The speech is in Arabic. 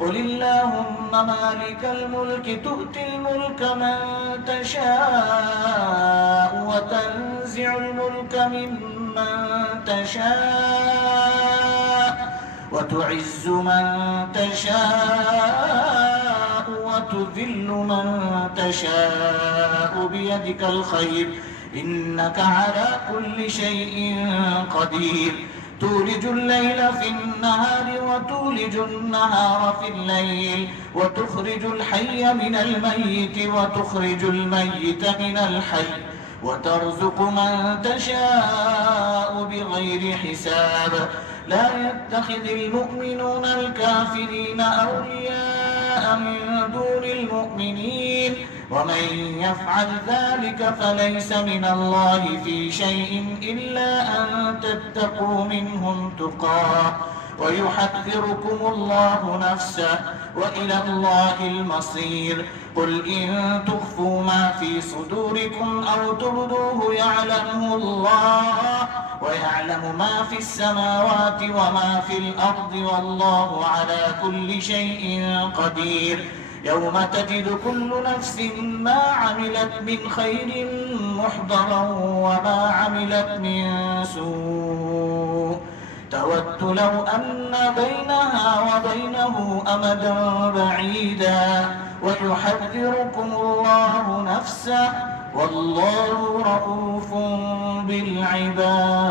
قل اللهم مالك الملك تؤتي الملك من تشاء وتنزع الملك ممن تشاء وتعز من تشاء وتذل من تشاء بيدك الخير إنك على كل شيء قدير تولج الليل في النهار وتولج النهار في الليل وتخرج الحي من الميت وتخرج الميت من الحي وترزق من تشاء بغير حساب لا يتخذ المؤمنون الكافرين أولياء من دون المؤمنين ومن يفعل ذلك فليس من الله في شيء إلا أن تتقوا منهم تقاه ويحذركم الله نفسه وإلى الله المصير قل إن تخفوا ما في صدوركم أو تبدوه يعلمه الله ويعلم ما في السماوات وما في الأرض والله على كل شيء قدير يوم تجد كل نفس ما عملت من خير محضرا وما عملت من سوء تود لو أن بينها وبينه أمدا بعيدا ويحذركم الله نفسه والله رءوف بالعباد.